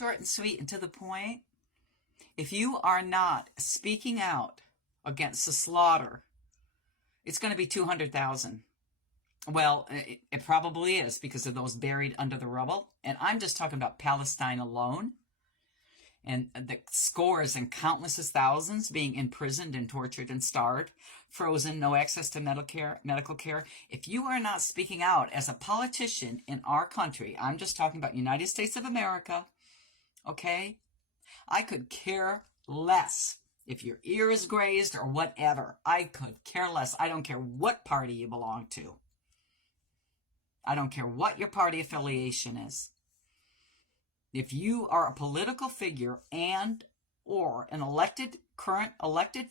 short and sweet and to the point. If you are not speaking out against the slaughter, it's going to be 200,000. Well, it probably is because of those buried under the rubble. And I'm just talking about Palestine alone. And the scores and countless thousands being imprisoned and tortured and starved, frozen, no access to medical care. If you are not speaking out as a politician in our country, I'm just talking about United States of America, okay? I could care less if your ear is grazed or whatever. I could care less. I don't care what party you belong to. I don't care what your party affiliation is. If you are a political figure and or an current elected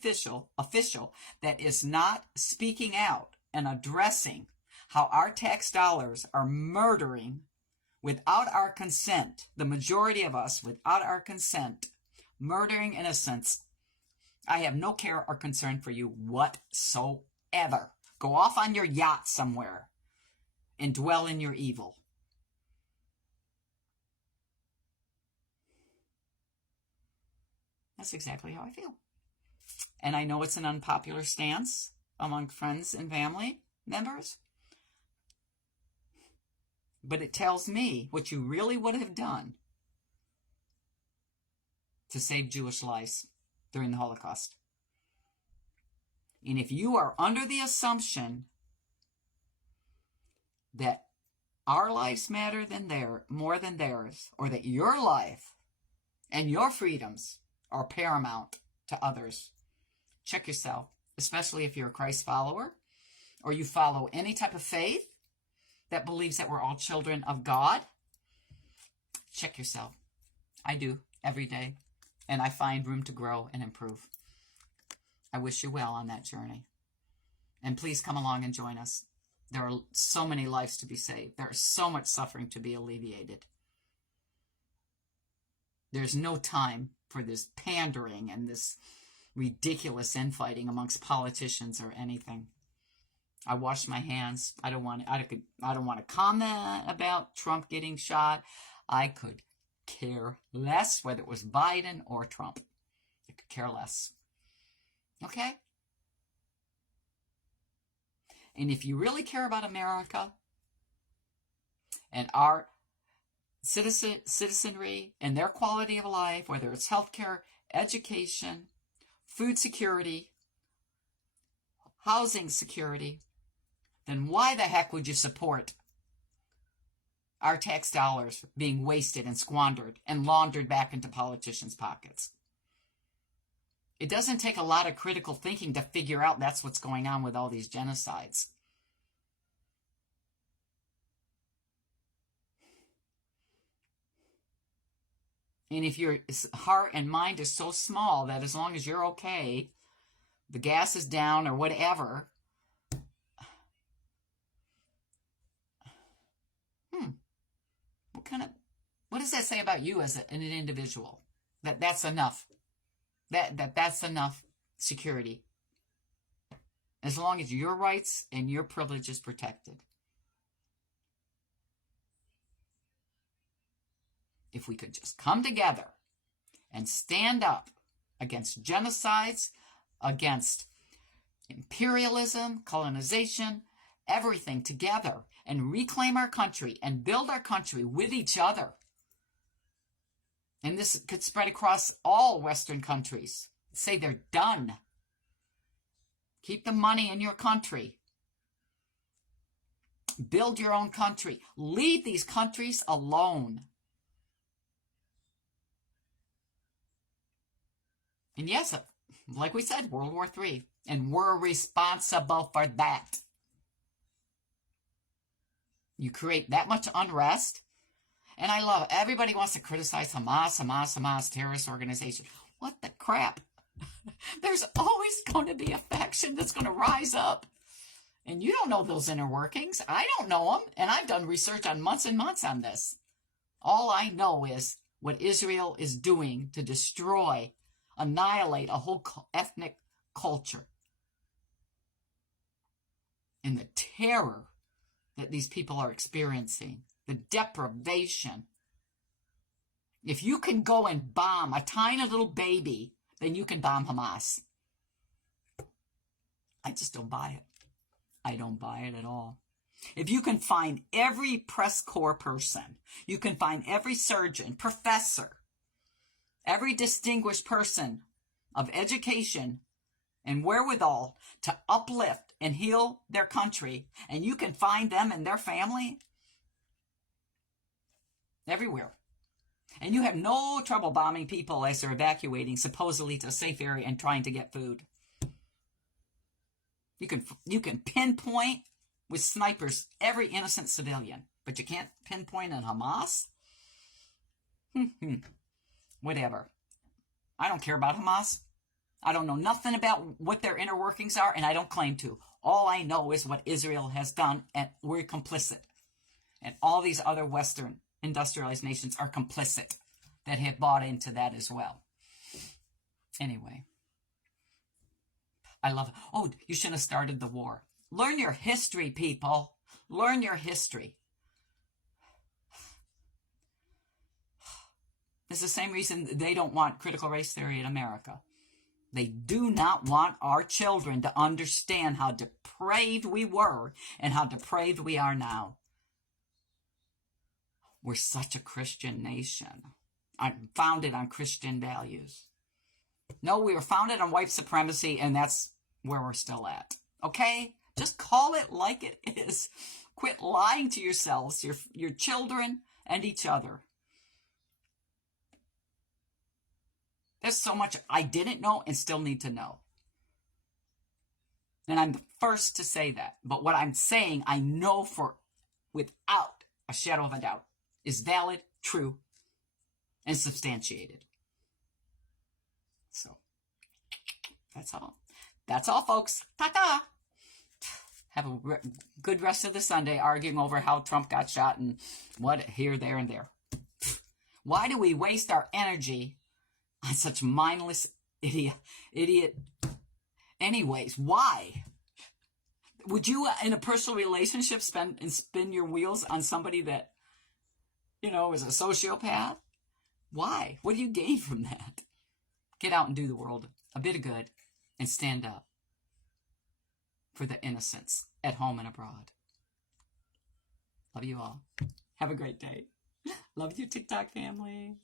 official that is not speaking out and addressing how our tax dollars are murdering without our consent, the majority of us without our consent, murdering innocents, I have no care or concern for you whatsoever. Go off on your yacht somewhere and dwell in your evil. That's exactly how I feel. And I know it's an unpopular stance among friends and family members, but it tells me what you really would have done to save Jewish lives during the Holocaust. And if you are under the assumption that our lives matter more than theirs, or that your life and your freedoms are paramount to others, check yourself, especially if you're a Christ follower or you follow any type of faith that believes that we're all children of God. Check yourself. I do every day, and I find room to grow and improve. I wish you well on that journey. And please come along and join us. There are so many lives to be saved. There is so much suffering to be alleviated. There's no time for this pandering and this ridiculous infighting amongst politicians or anything. I wash my hands. I don't want to comment about Trump getting shot. I could care less whether it was Biden or Trump. I could care less. Okay? And if you really care about America and our citizenry and their quality of life, whether it's healthcare, education, food security, housing security, then why the heck would you support our tax dollars being wasted and squandered and laundered back into politicians' pockets? It doesn't take a lot of critical thinking to figure out that's what's going on with all these genocides. And if your heart and mind is so small that as long as you're okay, the gas is down or whatever, what does that say about you as an individual? That's enough. That's enough security. As long as your rights and your privilege is protected. If we could just come together and stand up against genocides, against imperialism, colonization, everything together, and reclaim our country and build our country with each other. And this could spread across all Western countries. Say they're done. Keep the money in your country. Build your own country. Leave these countries alone. And yes, like we said, World War III. And we're responsible for that. You create that much unrest. And I love, everybody wants to criticize Hamas, terrorist organization. What the crap? There's always going to be a faction that's going to rise up. And you don't know those inner workings. I don't know them. And I've done research on months and months on this. All I know is what Israel is doing to destroy, annihilate a whole ethnic culture. And the terror that these people are experiencing, the deprivation. If you can go and bomb a tiny little baby, then you can bomb Hamas. I just don't buy it. I don't buy it at all. If you can find every press corps person, you can find every surgeon, professor, every distinguished person of education and wherewithal to uplift and heal their country, and you can find them and their family everywhere. And you have no trouble bombing people as they're evacuating, supposedly to a safe area and trying to get food. You can pinpoint with snipers every innocent civilian, but you can't pinpoint in Hamas? Whatever. I don't care about Hamas. I don't know nothing about what their inner workings are, and I don't claim to. All I know is what Israel has done, and we're complicit. And all these other Western industrialized nations are complicit that have bought into that as well. Anyway. I love it. Oh, you shouldn't have started the war. Learn your history, people. Learn your history. It's the same reason they don't want critical race theory in America. They do not want our children to understand how depraved we were and how depraved we are now. We're such a Christian nation. I'm founded on Christian values. No, we were founded on white supremacy, and that's where we're still at. Okay? Just call it like it is. Quit lying to yourselves, your children, and each other. There's so much I didn't know and still need to know. And I'm the first to say that. But what I'm saying, I know for without a shadow of a doubt, is valid, true, and substantiated. So, that's all. That's all, folks. Ta-ta! Have a good rest of the Sunday arguing over how Trump got shot and what here, there, and there. Why do we waste our energy on such mindless idiot? Anyways, why? Would you, in a personal relationship, spin your wheels on somebody that, is a sociopath? Why? What do you gain from that? Get out and do the world a bit of good and stand up for the innocents at home and abroad. Love you all. Have a great day. Love you, TikTok family.